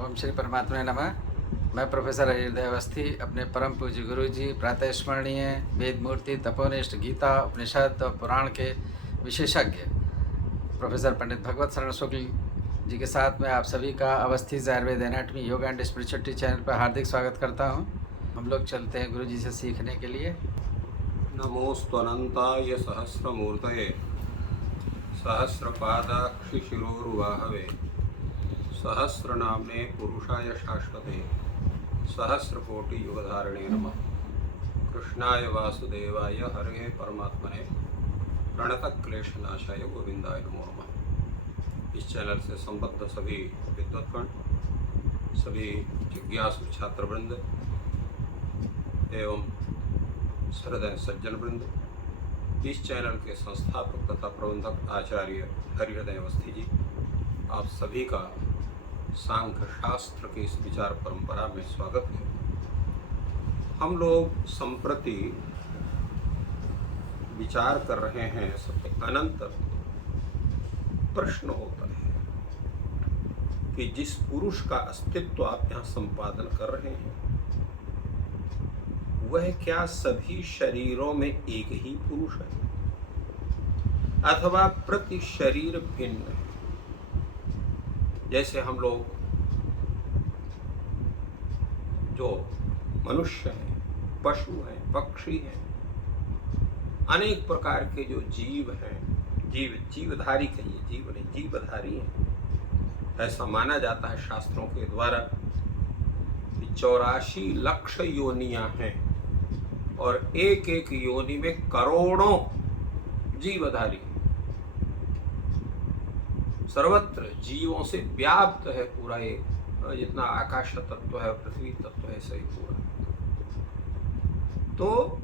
ओम श्री परमात्मा नमः। मैं प्रोफेसर हृदय अवस्थी अपने परम पूज्य गुरु जी प्रातः स्मरणीय वेद मूर्ति तपोनिष्ठ गीता उपनिषद और पुराण के विशेषज्ञ प्रोफेसर पंडित भगवत शरण शुक्ल जी के साथ मैं आप सभी का Awasthi Ayurveda anatomy yoga and spirituality channel पर हार्दिक स्वागत करता हूं। हम लोग चलते हैं गुरु जी से सीखने के लिए। नमोस्तनंताय सहस्रमूर्तये सहस्रपादाक्षिशिरोरुवाहवे सहस्रनाम्ने पुरुषाय शाश्वते सहस्रकोटियुगधारिणे नमः। कृष्णाय वासुदेवाय हरे परमात्मने प्रणतक्लेशनाशाय गोविंदाय नमो नमः। इस चैनल से संबद्ध सभी विद्वत्गण, सभी जिज्ञासु छात्रवृंद एवं हृदय सज्जन वृंद, इस चैनल के संस्थापक तथा प्रबंधक आचार्य हरिहृदय अवस्थी जी, आप सभी का सांख्य शास्त्र की इस विचार परंपरा में स्वागत है। हम लोग संप्रति विचार कर रहे हैं, सबसे अनंत प्रश्न होता है कि जिस पुरुष का अस्तित्व आप यहाँ संपादन कर रहे हैं वह क्या सभी शरीरों में एक ही पुरुष है अथवा प्रति शरीर भिन्न है? जैसे हम लोग जो मनुष्य हैं, पशु हैं, पक्षी हैं, अनेक प्रकार के जो जीव हैं, जीवधारी कहिए, जीव नहीं जीवधारी हैं। ऐसा माना जाता है शास्त्रों के द्वारा कि 84 लाख योनियां हैं और एक एक योनि में करोड़ों जीवधारी, सर्वत्र जीवों से व्याप्त है पूरा एक, जितना आकाश तत्व है, पृथ्वी तत्व है, सही पूरा। तो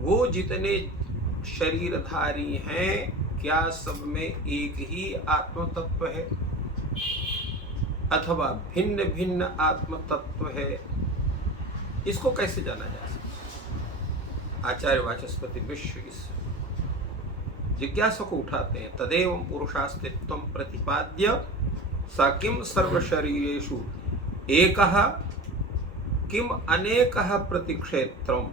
वो जितने शरीरधारी हैं, क्या सब में एक ही आत्म तत्व है अथवा भिन्न भिन्न आत्म तत्व है? इसको कैसे जाना जा सकता? आचार्य वाचस्पति विश्व इस जिज्ञासा को उठाते हैं। तदेवं पुरुषास्तित्वं प्रतिपाद्य स किम सर्वशरीरेषु एकः किम अनेकः प्रतिक्षेत्रम।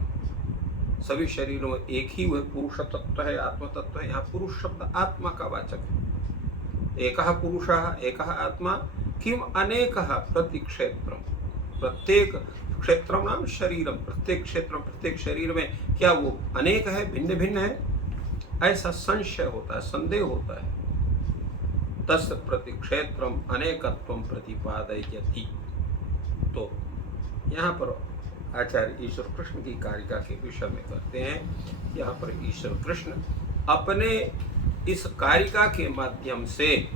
सभी शरीरों में एक ही वह पुरुष तत्व है, आत्म तत्व है। यहाँ पुरुष शब्द आत्मा का वाचक है। एकः पुरुषः एकः आत्मा किम अनेकः प्रतिक्षेत्रम। प्रत्येक क्षेत्र नाम शरीरम, प्रत्येक क्षेत्र प्रत्येक शरीर में क्या वो अनेक है, भिन्न भिन्न है? ऐसा संशय होता है, संदेह होता है। तस्य प्रतिक्षेत्रम अनेकत्वम प्रतिपादयति। तो यहाँ पर आचार्य ईश्वर कृष्ण की कारिका के विषय में कहते हैं। यहाँ पर ईश्वर कृष्ण अपने इस कारिका के माध्यम से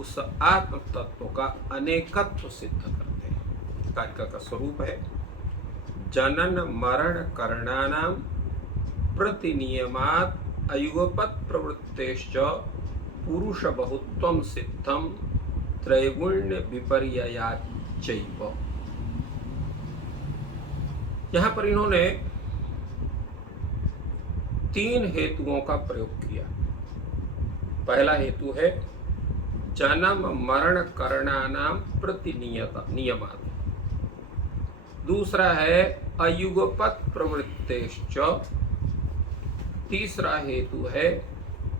उस आत्म तत्व का अनेकत्व सिद्ध करते हैं। कारिका का स्वरूप है जनन मरण करणानां प्रतिनियमात् अयुगपत् प्रवृत्तेश्च पुरुष बहुत्वं सिद्धं त्रैगुण्य विपर्ययाच्चैव। यहाँ पर इन्होंने 3 हेतुओं का प्रयोग किया। पहला हेतु है जन्म मरण करणानां प्रतिनियमात्। दूसरा है अयुगपत् प्रवृत्तेश्च। तीसरा हेतु है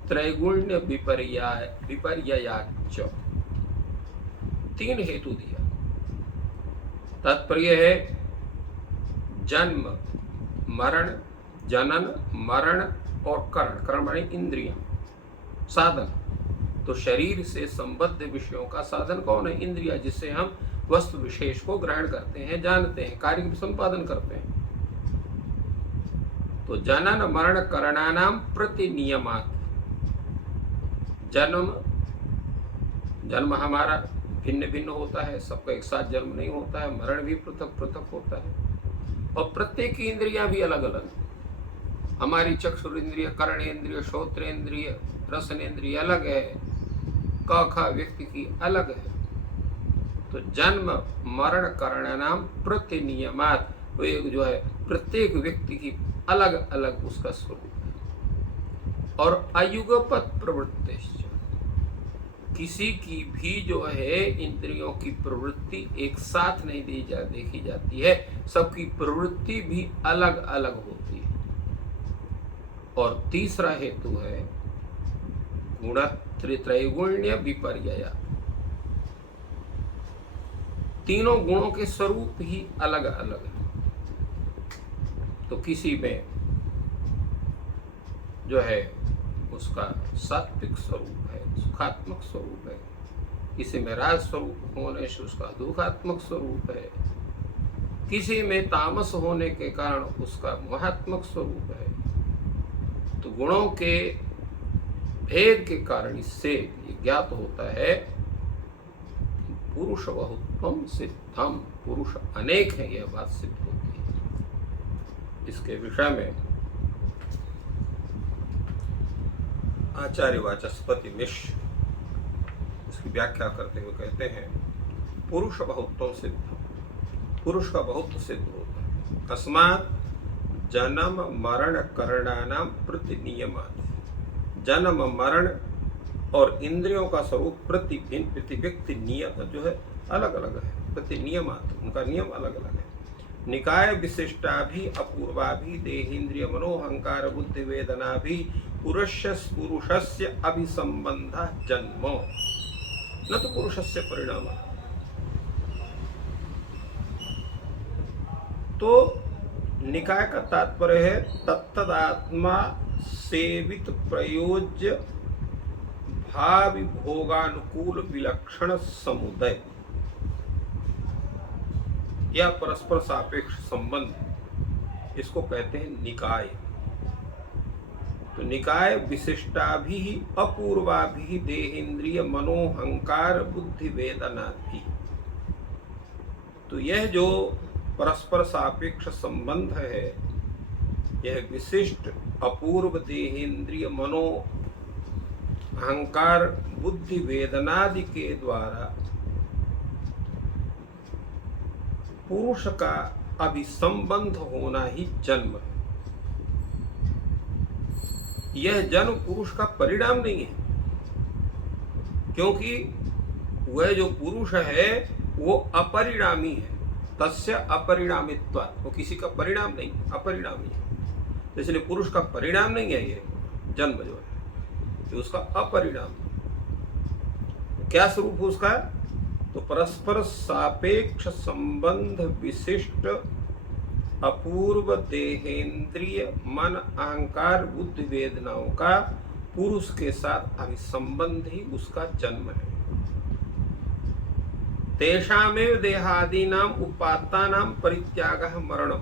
त्रैगुण्य विपर्ययाच्च। 3 हेतु दिया। तात्पर्य है जन्म मरण, जनन मरण और करण। करण माने इंद्रियां, साधन। तो शरीर से संबद्ध विषयों का साधन कौन है? इंद्रिया, जिससे हम वस्तु विशेष को ग्रहण करते हैं, जानते हैं, कार्य संपादन करते हैं। तो जनन मरण करणानाम प्रतिनियमात्। जन्म हमारा भिन्न भिन्न होता है, सबका एक साथ जन्म नहीं होता है। मरण भी पृथक पृथक होता है और प्रत्येक की इंद्रियां भी अलग अलग। हमारी चक्षुरेंद्रिय, कर्णेंद्रिय, श्रोत्रेंद्रिय, रसनेंद्रिय अलग है, क ख व्यक्ति की अलग है। तो जन्म मरण करणानाम प्रतिनियमात्, वो एक जो है प्रत्येक व्यक्ति की अलग अलग उसका स्वरूप है। और अयुगपत् प्रवृत्तिश्च, किसी की भी जो है इंद्रियों की प्रवृत्ति एक साथ नहीं देखी जाती है, सबकी प्रवृत्ति भी अलग अलग होती है। और तीसरा हेतु है गुणत्रैगुण्य विपर्यय। तीनों गुणों के स्वरूप ही अलग अलग है। तो किसी में जो है उसका सात्विक स्वरूप है, सुखात्मक स्वरूप है, किसी में राज स्वरूप होने से उसका दुखात्मक स्वरूप है, किसी में तामस होने के कारण उसका मोहात्मक स्वरूप है। तो गुणों के भेद के कारण इससे ये ज्ञात होता है पुरुष बहुत्वम सिद्धम, पुरुष अनेक है, यह बात सिद्ध होती है। इसके विषय में आचार्य वाचस्पति मिश्र इसकी व्याख्या करते हुए कहते हैं पुरुष बहुत्व सिद्ध, पुरुष का बहुत सिद्ध होता है। अस्मात् जन्म मरण करणानाम प्रतिनियमात्, जन्म मरण और इंद्रियों का स्वरूप प्रति व्यक्ति नियम जो है अलग अलग है, प्रति नियमात् उनका नियम अलग अलग है। निकाय विशिष्टा भी अपूर्वा भी देहेन्द्रिय मनोहंकार बुद्धि वेदना भी पुरुषस्य अभिसंबंध जन्म न तो पुरुषस्य परिणाम। तो निकाय का तात्पर्य है तत्तदात्मा सेवित प्रयोज्य भावि भोगानुकूल विलक्षण समुदय या परस्पर सापेक्ष संबंध, इसको कहते हैं निकाय। तो निकाय विशिष्टा भी अपूर्वा भी देहेन्द्रिय मनोहंकार बुद्धि वेदना भी। तो यह जो परस्पर सापेक्ष संबंध है, यह विशिष्ट अपूर्व देहेन्द्रिय मनो अहंकार बुद्धि वेदनादि के द्वारा पुरुष का अभिसंबंध होना ही जन्म है। यह जन्म पुरुष का परिणाम नहीं है, क्योंकि वह जो पुरुष है वो अपरिणामी है। तस्य अपरिणामित्वात्, वो किसी का परिणाम नहीं, अपरिणामी है। इसलिए पुरुष का परिणाम नहीं है ये जन्म जो है, ये उसका अपरिणाम। क्या स्वरूप है उसका? तो परस्पर सापेक्ष संबंध विशिष्ट अपूर्व देहेन्द्रिय मन अहंकार बुद्धि वेदनाओं का पुरुष के साथ अभिसंबंध ही उसका जन्म है। तेषामेव देहादीनाम उपात्तानाम परित्यागः मरणम,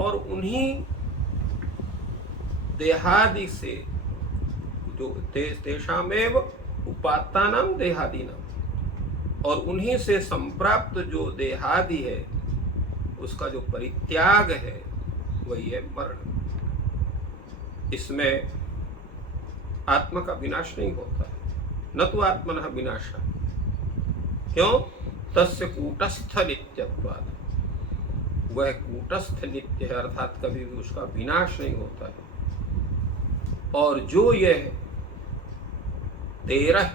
और उन्हीं देहादि से जो तेषामेव उपात्तानाम देहादीनाम, और उन्हीं से संप्राप्त जो देहादि है उसका जो परित्याग है वही है मरण। इसमें आत्मा का विनाश नहीं होता है, न तो आत्मनः विनाश। क्यों? तस्य कूटस्थ नित्यत्वात्, वह कूटस्थ नित्य है, अर्थात कभी भी उसका विनाश नहीं होता है। और जो यह 13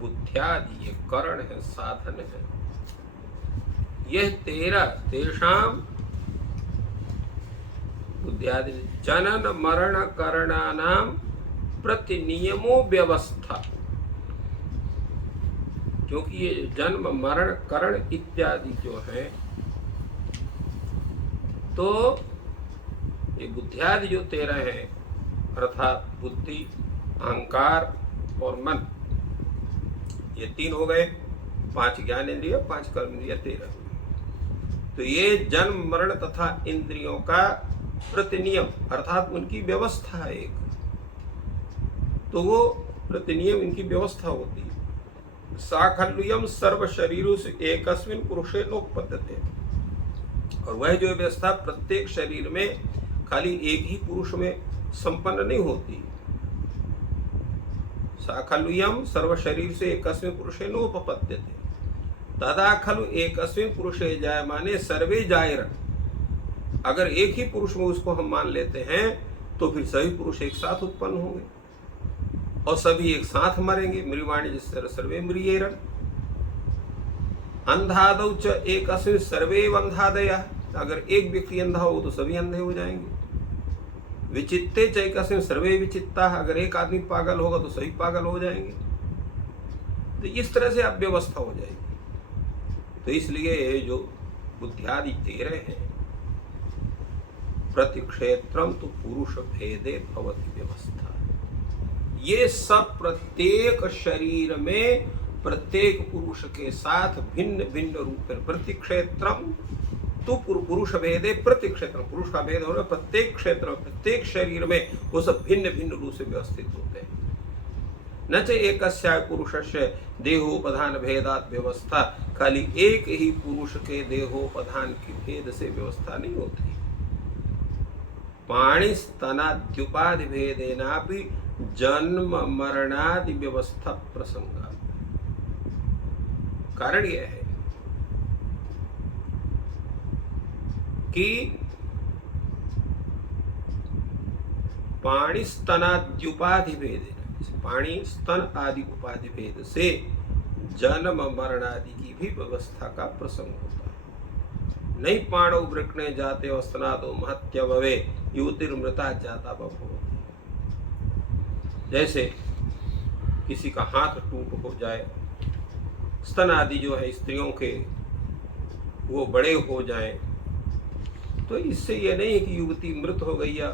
बुद्ध्यादि ये करण है, साधन है, यह 13 तेषाम बुद्ध्यादि जनन मरण करणानाम प्रतिनियमो व्यवस्था, क्योंकि ये जन्म मरण करण इत्यादि जो है, तो ये बुद्धियादि जो 13 है, अर्थात बुद्धि अहंकार और मन, ये 3 हो गए, 5 ज्ञानेन्द्रिय 5 कर्मेंद्रिय 13। तो ये जन्म मरण तथा इंद्रियों का प्रतिनियम अर्थात उनकी व्यवस्था है एक, तो वो प्रतिनियम इनकी व्यवस्था होती है। साखल्यम सर्व शरीरों से एकस्मिन पुरुषे नोत्पद्यते, और वह जो व्यवस्था प्रत्येक शरीर में खाली एक ही पुरुष में संपन्न नहीं होती। साखल्यम सर्व शरीर से एकस्मिन पुरुषे नोपपद्यते तदा खलु एकस्मिन पुरुषे जायमाने सर्वे जायरन। अगर एक ही पुरुष में उसको हम मान लेते हैं तो फिर सभी पुरुष एक साथ उत्पन्न होंगे। और सभी एक साथ मरेंगे। मृवाणी जिससे सर्वे मृयेरन। अंधादौ च एकस्मिन् सर्वे अंधादया। अगर एक व्यक्ति अंधा हो तो सभी अंधे हो जाएंगे। विचित्ते च एकस्मिन् सर्वे विचित्ता। अगर एक आदमी पागल होगा तो सभी पागल हो जाएंगे। तो इस तरह से अब व्यवस्था हो जाएगी। तो इसलिए जो बुद्धियादि 13 हैं, प्रतिक्षेत्रम तो पुरुष भेदे भवति व्यवस्था। ये सब प्रत्येक शरीर में प्रत्येक पुरुष के साथ भिन्न भिन्न रूप में। प्रतिक्षेत्रम तो पुरुष भेदे प्रतिक्षेत्रम, पुरुष का भेद हो रहा है प्रत्येक क्षेत्र में, प्रत्येक शरीर में वो सब भिन्न भिन्न रूप से व्यवस्थित होते हैं। न च एकस्याय पुरुषस्य देहोपधान भेदात व्यवस्था। खाली एक ही पुरुष के देहोपधान की भेद से व्यवस्था नहीं होती। पाणिस्तनाद्युपाधि भेदेनापि जन्म मरणादि व्यवस्था प्रसंगा। कारण यह है कि पाणिस्तनाद्युपाधि भेद, पाणी स्तन आदि उपाधि भेद से जन्म मरण आदि की भी व्यवस्था का प्रसंग होता है। नहीं पाणौ वृकणे जाते अस्तनादो महत्य भवे युवतिर्मृता जाता भवति। जैसे किसी का हाथ टूट हो जाए, स्तन आदि जो है स्त्रियों के वो बड़े हो जाएं, तो इससे यह नहीं है कि युवती मृत हो गई या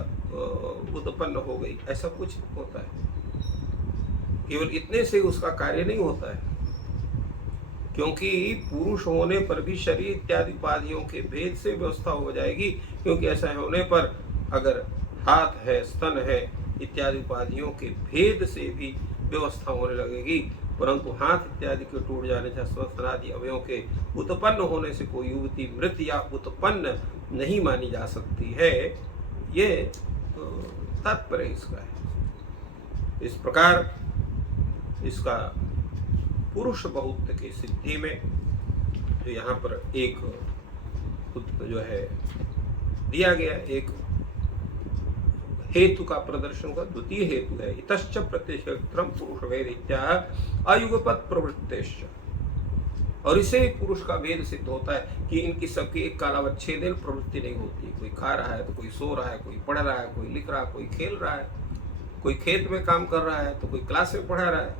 उत्पन्न हो गई, ऐसा कुछ होता है। केवल इतने से उसका कार्य नहीं होता है, क्योंकि पुरुष होने पर भी शरीर इत्यादि उपाधियों के भेद से व्यवस्था हो जाएगी। क्योंकि ऐसा होने पर अगर हाथ है, स्तन है इत्यादि उपाधियों के भेद से भी व्यवस्था होने लगेगी। परंतु हाथ इत्यादि के टूट जाने से स्तनादि अवयवों के उत्पन्न होने से कोई युवती मृत या उत्पन्न नहीं मानी जा सकती है। ये तात्पर्य इसका है। इस प्रकार इसका पुरुष बहुत्व की सिद्धि में जो यहाँ पर एक जो है दिया गया, एक हेतु का प्रदर्शन का द्वितीय हेतु है इतश्च प्रतिक्षेत्रम पुरुष भेद इत्याह अयुगपत प्रवृत्तेश्च। और इसे पुरुष का भेद सिद्ध होता है कि इनकी सबकी एक कालावच्छेदन प्रवृत्ति नहीं होती। कोई खा रहा है तो कोई सो रहा है, कोई पढ़ रहा है, कोई लिख रहा है, कोई खेल रहा है, कोई खेत में काम कर रहा है तो कोई क्लास में पढ़ा रहा है।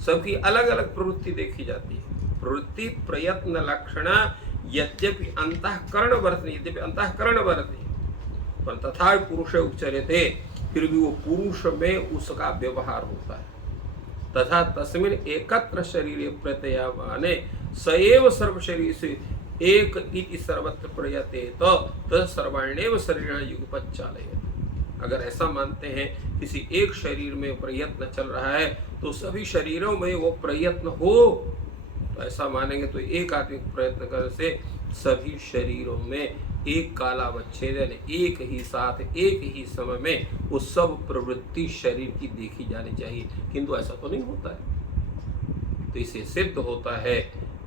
सबकी अलग अलग प्रवृत्ति देखी जाती है। प्रवृत्ति प्रयत्न लक्षण यद्यपि अंतःकरण वर्तनी, यद्यपि अंतःकरण वर्तनी पर तथा पुरुष उच्चर्यते, फिर भी वो पुरुष में उसका व्यवहार होता है। तथा तस्मिन् एकत्र शरीरे प्रत्ययमाने सएव सर्व शरीर से एक इति सर्वत्र प्रयते तो सर्वाण्येव शरीरेण युगपत् चालयेत्। अगर ऐसा मानते हैं किसी एक शरीर में प्रयत्न चल रहा है तो सभी शरीरों में वो प्रयत्न हो, तो ऐसा मानेंगे तो एक आदमी प्रयत्न करने से सभी शरीरों में एक कालावच्छेदन एक ही साथ एक ही समय में वो सब प्रवृत्ति शरीर की देखी जानी चाहिए। किंतु ऐसा तो नहीं होता है। तो इसे सिद्ध होता है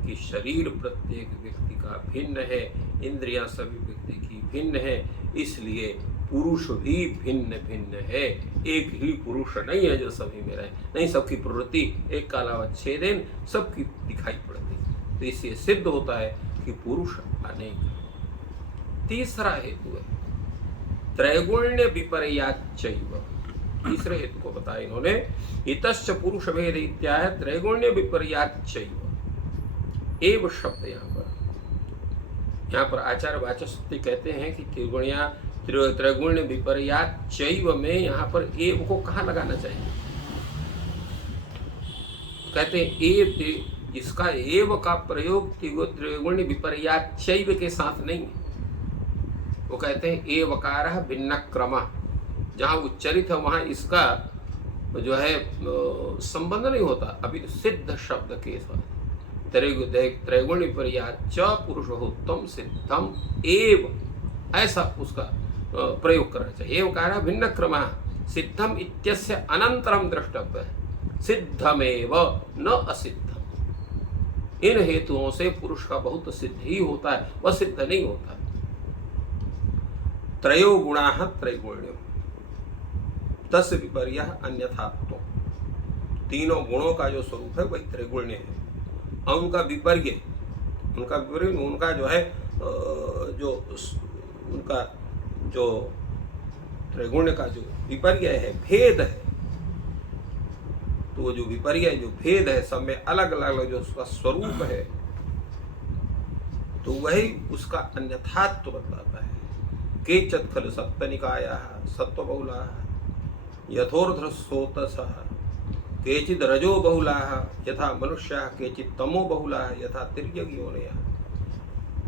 कि शरीर प्रत्येक व्यक्ति का भिन्न है, इंद्रियां सभी व्यक्ति की भिन्न है, इसलिए पुरुष भी भिन्न भिन्न है। एक ही पुरुष नहीं है जो सभी में रहे, नहीं, सबकी प्रवृत्ति एक कालावच्छेदन सबकी दिखाई पड़ती है। तो इससे सिद्ध होता है कि पुरुष अनेक। तीसरा हेतु है त्रैगुण्य विपर्याच्चैव। तीसरे हेतु को बताया इन्होंने इतश्च पुरुष भेद इत्याह त्रैगुण्य विपर्याच्चैव। एव शब्द यहाँ पर आचार्य वाचस्पति कहते हैं कि त्रैगुण्य विपर्याच्चैव में यहाँ पर एव को कहाँ लगाना चाहिए। कहते हैं एव, इसका एव का प्रयोग त्रैगुण्य विपर्याच्चैव के साथ नहीं है। वो कहते हैं एवकारः भिन्न क्रम, जहाँ उच्चरित है वहाँ इसका जो है संबंध नहीं होता। अभी सिद्ध शब्द के साथ त्रैगुण्य विपर्याच्च पुरुषोत्तम सिद्धम एव, ऐसा उसका प्रयोग करना चाहिए। एवकारः भिन्न क्रम सिद्धम इत्यस्य अनंतरम द्रष्टव्य है, सिद्धमेव न असिद्धम। इन हेतुओं से पुरुष का बहुत सिद्ध ही होता है, वह सिद्ध नहीं होता है। त्रयो गुणाः त्रैगुण्यम् तस्य विपर्यः अन्यथात्वम्। तीनों गुणों का जो स्वरूप है वही त्रैगुण्य है। और उनका विपर्य, उनका जो है जो उनका जो त्रैगुण्य का जो विपर्य है, भेद है, तो वो जो विपर्य जो भेद है, सब में अलग अलग जो उसका स्वरूप है, तो वही उसका अन्यथात्व बतलाता है। केचित् खलु सप्तनिकायाः सत्त्वबहुलाः यथोर्ध्वस्रोतसः केचिद् रजो बहुलाः यथा मनुष्याः केचित् तमो बहुलाः यथा तिर्यग्योनयः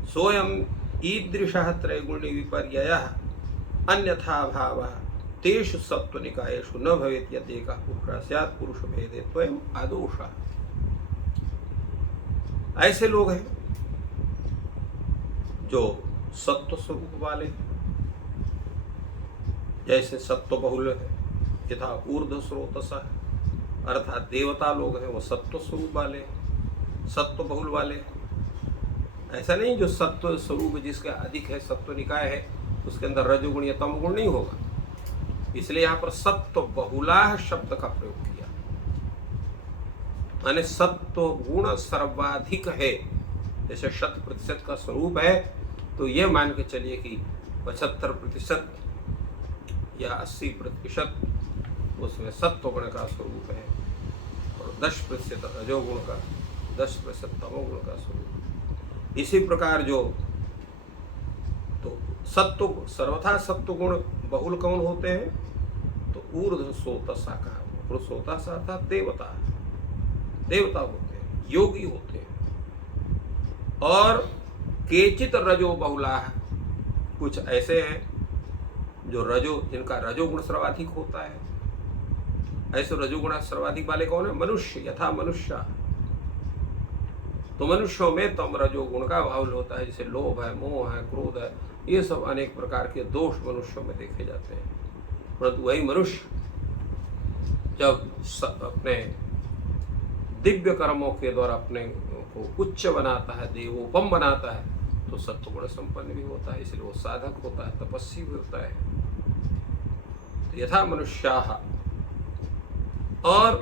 सोऽयम् ईदृशः त्रैगुण्य विपर्ययः अन्यथा भावः तेषु सत्त्वनिकायेषु न भवेत् यदेकः पुरुषः स्यात् पुरुष भेदे त्वयम् आदोषः। ऐसे लोग हैं जो सत्व स्वरूप वाले, जैसे सत्व बहुल है यथा ऊर्ध्व स्रोतसा, अर्थात देवता लोग हैं वो सत्व स्वरूप वाले, सत्व बहुल वाले। ऐसा नहीं जो सत्व स्वरूप जिसका अधिक है, सत्व निकाय है, उसके अंदर रजोगुण या तमगुण नहीं होगा। इसलिए यहाँ पर सत्व बहुलाह शब्द का प्रयोग किया, माने सत्व गुण सर्वाधिक है। जैसे 100% का स्वरूप है तो ये मान के चलिए कि 75% या 80% उसमें सत्व गुण का स्वरूप है और 10% रजोगुण का, 10% तमोगुण का स्वरूप। इसी प्रकार जो तो सत्व सर्वथा सत्व गुण बहुल कौन होते हैं, तो ऊर्ध्व सोतसा कहा। ऊर्ध्व सोतसा अर्थात देवता, देवता होते हैं, योगी होते हैं। और केचित रजो बहुला, कुछ ऐसे हैं जो जिनका रजोगुण सर्वाधिक होता है। ऐसे रजोगुण सर्वाधिक वाले कौन है, मनुष्य, यथा मनुष्य। तो मनुष्यों में तम रजोगुण का भाव होता है, जैसे लोभ है, मोह है, क्रोध है, ये सब अनेक प्रकार के दोष मनुष्यों में देखे जाते हैं। परंतु वही मनुष्य जब अपने दिव्य कर्मों के द्वारा अपने को उच्च बनाता है, देवोपम बनाता है, तो सत्वगुण संपन्न भी होता है, इसलिए वो साधक होता है, तपस्वी भी होता है। तो यथा मनुष्याः, और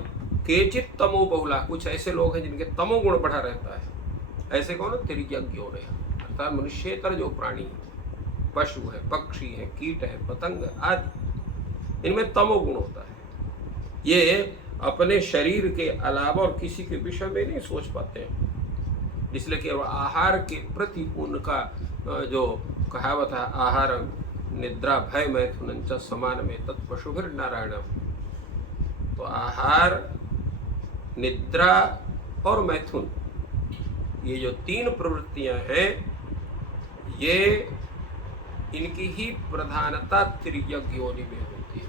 केचित् तमो बहुला, कुछ ऐसे लोग हैं जिनके तमोगुण बढ़ा रहता है। ऐसे कौन, तिर्यग्यों ने, अर्थात मनुष्येतर जो प्राणी, पशु है, पक्षी है, कीट है, पतंग आदि, इनमें तमोगुण होता है। ये अपने शरीर के अलावा और किसी के विषय में नहीं सोच पाते हैं, इसलिए केवल आहार के प्रति उनका जो कहावत है, आहार निद्रा भय मैथुन च समान में तत्पशुभिर नारायणम। तो आहार, निद्रा और मैथुन, ये जो तीन प्रवृत्तियां हैं, ये इनकी ही प्रधानता तिर्यक योनि में होती है,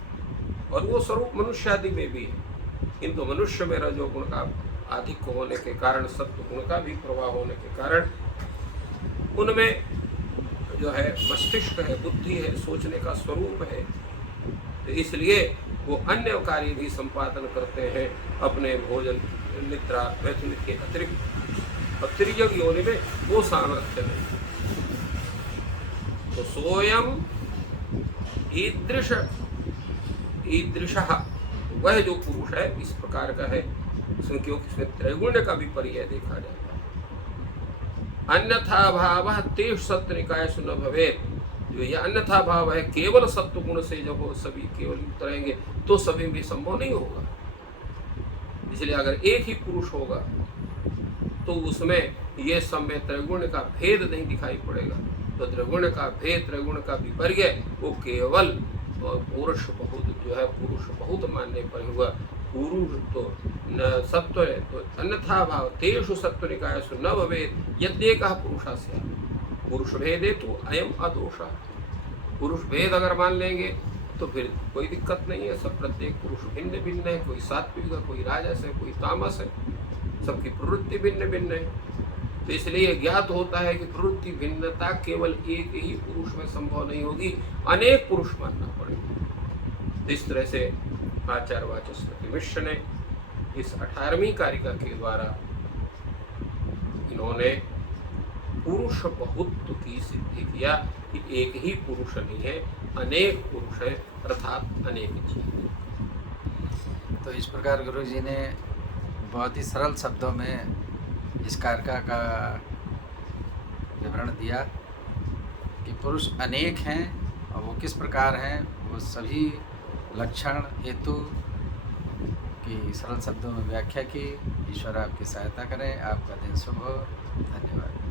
और वो स्वरूप मनुष्य आदि में भी है। किंतु मनुष्य में रजोगुण का अधिक होने के कारण, सत्व गुण का भी प्रभाव होने के कारण, उनमें जो है मस्तिष्क है, बुद्धि है, सोचने का स्वरूप है, तो इसलिए वो अन्य कार्य भी संपादन करते हैं अपने भोजन, निद्रा, मैथुन के अतिरिक्त। और तिर्यक योनि में वो सामर्थ्य नहीं। तो सोयम ईदृशः, वह जो पुरुष है इस प्रकार का है, इसमें क्योंकि इसमें त्रैगुण्य का भी पर्याय देखा जाता है। अन्यथा भाव तेषु सत्वनिकायेषु न भवेत्, जो यह अन्यथा भाव है, केवल सत्व गुण से जब वो सभी केवल युक्त रहेंगे तो सभी भी संभव नहीं होगा। इसलिए अगर एक ही पुरुष होगा तो उसमें ये सब में त्रैगुण्य का भेद नहीं दिखाई पड़ेगा। तो त्रैगुण्य का भेद, त्रैगुण्य का विपर्य, वो केवल पुरुष बहुत जो है, पुरुष बहुत मानने पर हुआ। पुरुष तो सत्व है, तो अन्यथा भाव तेषु सत्वनिकायेषु न भवेत् यद्येकः पुरुषः स्यात् पुरुष भेदे तो अयम अदोषः। पुरुष भेद अगर मान लेंगे तो फिर कोई दिक्कत नहीं है। सब प्रत्येक पुरुष भिन्न भिन्न है, कोई सात्विक है, कोई राजस है, कोई तामस है, सबकी प्रवृत्ति भिन्न भिन्न है। तो इसलिए ज्ञात होता है कि प्रवृत्ति भिन्नता केवल एक ही पुरुष में संभव नहीं होगी, अनेक पुरुष मानना पड़ेगा। तो इस तरह से आचार्य वाचस्पति मिश्र ने इस 18वीं कारिका के द्वारा इन्होंने पुरुष बहुत्व की सिद्धि किया कि एक ही पुरुष नहीं है, अनेक पुरुष है, अर्थात अनेक जीव। तो इस प्रकार गुरु जी ने बहुत ही सरल शब्दों में इस कारका का विवरण दिया कि पुरुष अनेक हैं और वो किस प्रकार हैं, वो सभी लक्षण हेतु की सरल शब्दों में व्याख्या की। ईश्वर आपकी सहायता करें। आपका दिन शुभ हो। धन्यवाद।